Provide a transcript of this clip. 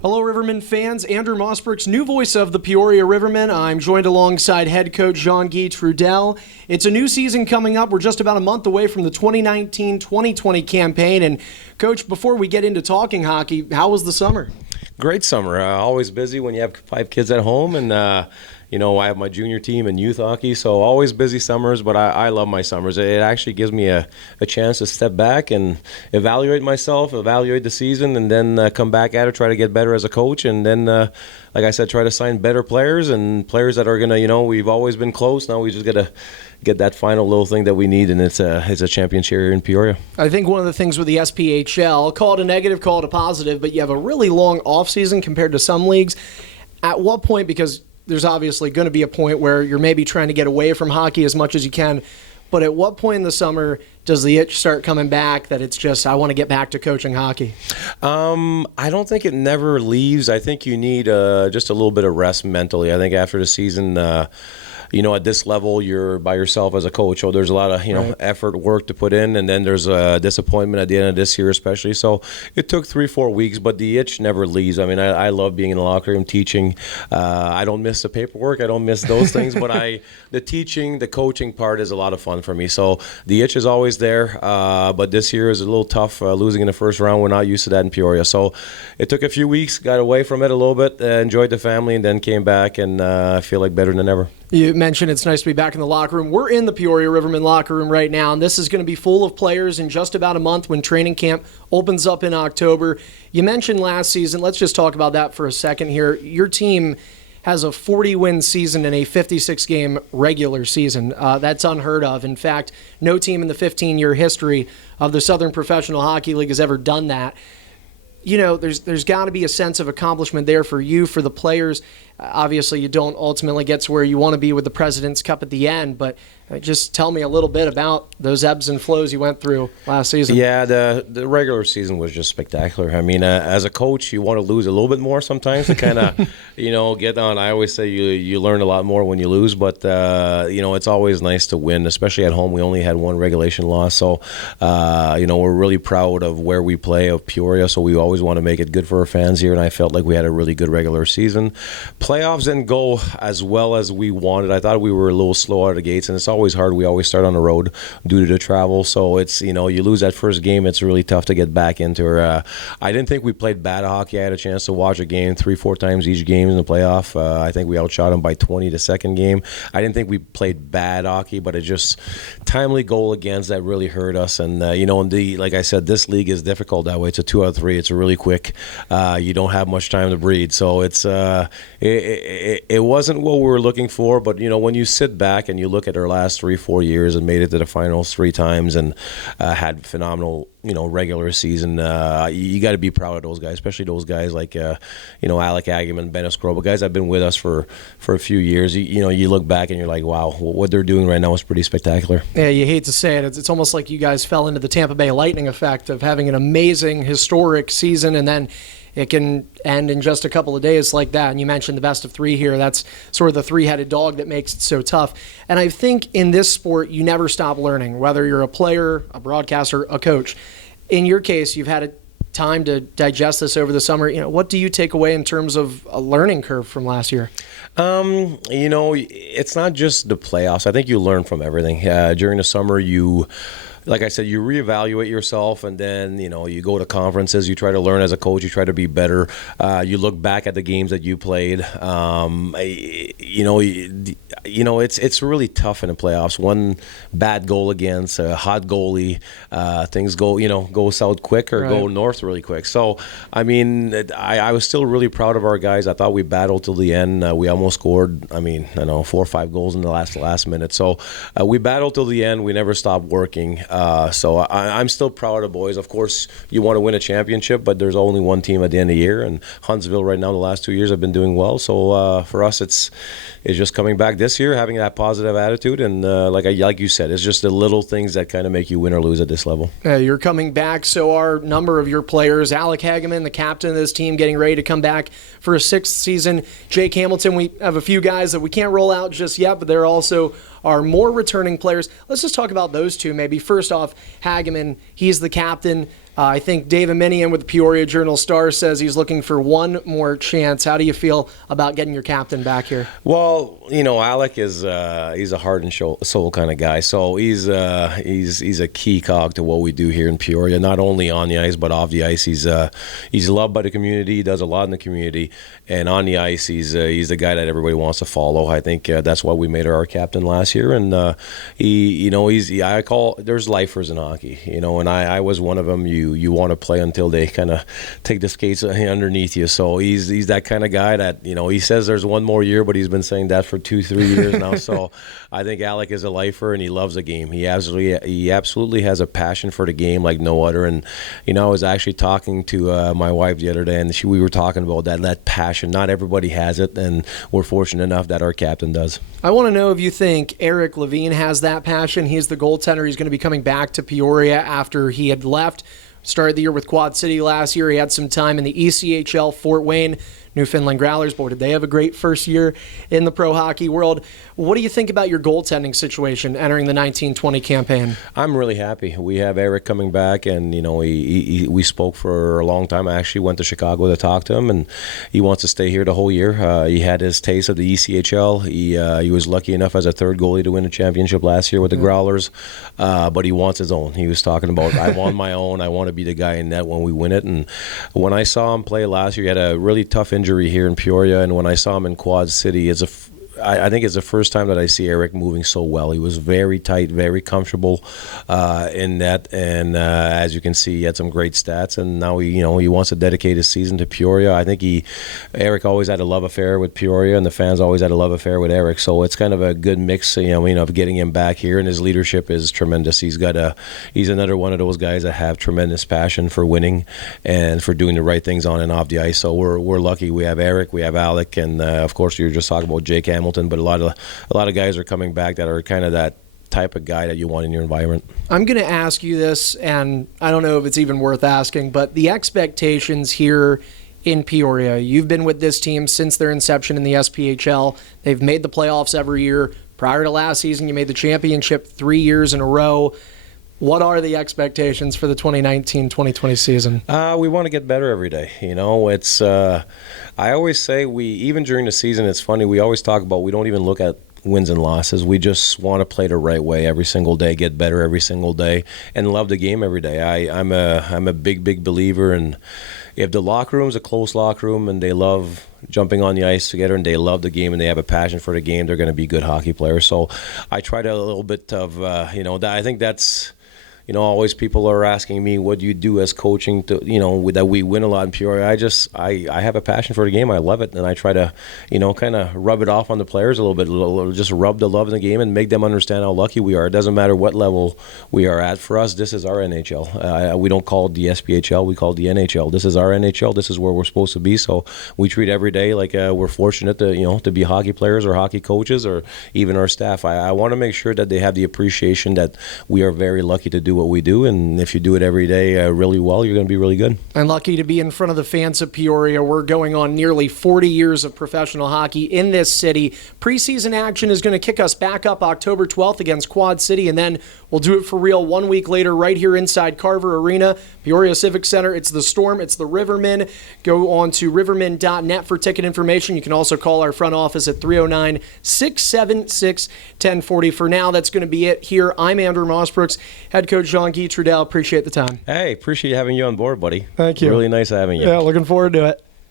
Hello, Rivermen fans. Andrew Mossbrooks, new voice of the Peoria Rivermen. I'm joined alongside head coach Jean-Guy Trudel. It's a new season coming up. We're just about a month away from the 2019-2020 campaign. And, Coach, before we get into talking hockey, how was the summer? Great summer. Always busy when you have 5 kids at home, and I have my junior team and youth hockey, so always busy summers, but I love my summers. It actually gives me a chance to step back and evaluate myself, evaluate the season, and then come back at it, try to get better as a coach, and then, like I said, try to sign better players and players that are going to, we've always been close. Now we just got to get that final little thing that we need, and it's a championship here in Peoria. I think one of the things with the SPHL, call it a negative, call it a positive, but you have a really long offseason compared to some leagues. At what point, because there's obviously going to be a point where you're maybe trying to get away from hockey as much as you can, but at what point in the summer does the itch start coming back that it's just, I want to get back to coaching hockey? I don't think it never leaves. I think you need just a little bit of rest mentally. I think after the season, at this level, you're by yourself as a coach, so there's a lot of Right. effort, work to put in, and then there's a disappointment at the end of this year, especially. So it took 3-4 weeks, but the itch never leaves. I mean, I love being in the locker room, teaching. I don't miss the paperwork, I don't miss those things, but the teaching, the coaching part is a lot of fun for me. So the itch is always there, but this year is a little tough. Losing in the first round, we're not used to that in Peoria. So it took a few weeks, got away from it a little bit, enjoyed the family, and then came back and feel like better than ever. You mentioned it's nice to be back in the locker room. We're in the Peoria Rivermen locker room right now, and this is going to be full of players in just about a month when training camp opens up in October. You mentioned last season. Let's just talk about that for a second here. Your team has a 40-win season in a 56-game regular season. That's unheard of. In fact, no team in the 15-year history of the Southern Professional Hockey League has ever done that. There's got to be a sense of accomplishment there for you, for the players. Obviously, you don't ultimately get to where you want to be with the President's Cup at the end, but just tell me a little bit about those ebbs and flows you went through last season. Yeah, the regular season was just spectacular. I mean, as a coach, you want to lose a little bit more sometimes to kind of, get on. I always say you learn a lot more when you lose, but, it's always nice to win, especially at home. We only had one regulation loss, so, we're really proud of where we play, of Peoria, so we always want to make it good for our fans here, and I felt like we had a really good regular season. Playoffs didn't go as well as we wanted. I thought we were a little slow out of the gates, and it's always hard. We always start on the road due to the travel, so it's, you lose that first game, it's really tough to get back into her. I didn't think we played bad hockey. I had a chance to watch a game 3-4 times each game in the playoff. I think we outshot them by 20 the second game. I didn't think we played bad hockey, but it just timely goal against that really hurt us. And like I said, this league is difficult that way. It's a 2 out of 3. It's really quick. You don't have much time to breathe, so it's it wasn't what we were looking for. But when you sit back and you look at our last 3-4 years and made it to the finals 3 times and had phenomenal regular season, you got to be proud of those guys, especially those guys like Alec Hagman, Ben Escroba, guys that have been with us for a few years. You look back and you're like, wow, what they're doing right now is pretty spectacular. Yeah, you hate to say it. It's almost like you guys fell into the Tampa Bay Lightning effect of having an amazing historic season, and then it can end in just a couple of days like that. And you mentioned the best of 3 here. That's sort of the 3-headed dog that makes it so tough. And I think in this sport, you never stop learning, whether you're a player, a broadcaster, a coach. In your case, you've had a time to digest this over the summer. What do you take away in terms of a learning curve from last year? It's not just the playoffs. I think you learn from everything. During the summer, like I said, you reevaluate yourself, and then you go to conferences. You try to learn as a coach. You try to be better. You look back at the games that you played. It's really tough in the playoffs. One bad goal against a hot goalie, things go south quick or go north really quick. So I mean, I was still really proud of our guys. I thought we battled till the end. We almost scored. 4 or 5 goals in the last minute. So we battled till the end. We never stopped working. So I'm still proud of the boys. Of course, you want to win a championship, but there's only one team at the end of the year, and Huntsville right now the last 2 years have been doing well. So for us, it's just coming back this year, having that positive attitude, and like you said, it's just the little things that kind of make you win or lose at this level. You're coming back, so are a number of your players. Alec Hagman, the captain of this team, getting ready to come back for a 6th season. Jake Hamilton, we have a few guys that we can't roll out just yet, but there also are more returning players. Let's just talk about those two maybe. First off, Hagman, he's the captain. I think Dave Aminian with the Peoria Journal-Star says he's looking for one more chance. How do you feel about getting your captain back here? Well, Alec is he's a heart and soul kind of guy. So he's a key cog to what we do here in Peoria, not only on the ice but off the ice. He's loved by the community. He does a lot in the community, and on the ice, he's the guy that everybody wants to follow. I think that's why we made her our captain last year, and I call there's lifers in hockey, and I was one of them. You want to play until they kind of take the skates underneath you. So he's that kind of guy that he says there's one more year, but he's been saying that for 2-3 years now. So I think Alec is a lifer, and he loves the game. He absolutely has a passion for the game like no other. And I was actually talking to my wife the other day, and we were talking about that passion. Not everybody has it, and we're fortunate enough that our captain does. I want to know if you think Eric Levine has that passion. He's the goaltender. He's going to be coming back to Peoria after he had left. Started the year with Quad City last year. He had some time in the ECHL, Fort Wayne, Newfoundland Growlers. Boy, did they have a great first year in the pro hockey world. What do you think about your goaltending situation entering the 1920 campaign? I'm really happy. We have Eric coming back, and we spoke for a long time. I actually went to Chicago to talk to him, and he wants to stay here the whole year. He had his taste of the ECHL. He was lucky enough as a third goalie to win a championship last year with the Growlers, but he wants his own. He was talking about, I want my own. I want to be the guy in net when we win it. And when I saw him play last year, he had a really tough injury here in Peoria, and when I saw him in Quad City, I think it's the first time that I see Eric moving so well. He was very tight, very comfortable in net, and as you can see, he had some great stats. And now he wants to dedicate his season to Peoria. I think Eric always had a love affair with Peoria, and the fans always had a love affair with Eric. So it's kind of a good mix, of getting him back here. And his leadership is tremendous. He's another one of those guys that have tremendous passion for winning and for doing the right things on and off the ice. So we're lucky. We have Eric, we have Alec, and of course you're just talking about Jake Hamilton. But a lot of guys are coming back that are kind of that type of guy that you want in your environment. I'm going to ask you this, and I don't know if it's even worth asking, but the expectations here in Peoria. You've been with this team since their inception in the SPHL. They've made the playoffs every year. Prior to last season, you made the championship 3 years in a row. What are the expectations for the 2019-2020 season? We want to get better every day. It's I always say even during the season, it's funny, we always talk about we don't even look at wins and losses. We just want to play the right way every single day, get better every single day, and love the game every day. I'm a big believer in if the locker room's a close locker room and they love jumping on the ice together and they love the game and they have a passion for the game, they're going to be good hockey players. So I try to a little bit of I think that's always people are asking me, what do you do as coaching to, that we win a lot in Peoria? I have a passion for the game. I love it. And I try to, kind of rub it off on the players a little bit, just rub the love in the game and make them understand how lucky we are. It doesn't matter what level we are at. For us, this is our NHL. We don't call it the SPHL. We call it the NHL. This is our NHL. This is where we're supposed to be. So we treat every day like we're fortunate to be hockey players or hockey coaches or even our staff. I want to make sure that they have the appreciation that we are very lucky to do what we do, and if you do it every day really well, you're going to be really good. I'm lucky to be in front of the fans of Peoria. We're going on nearly 40 years of professional hockey in this city. Preseason action is going to kick us back up October 12th against Quad City, and then we'll do it for real 1 week later right here inside Carver Arena, Peoria Civic Center. It's the Storm, it's the Rivermen. Go on to rivermen.net for ticket information. You can also call our front office at 309-676-1040. For now, that's going to be it here. I'm Andrew Mossbrooks, head coach Jean-Guy Trudel. Appreciate the time. Hey, appreciate having you on board, buddy. Thank you. Really nice having you. Yeah, looking forward to it.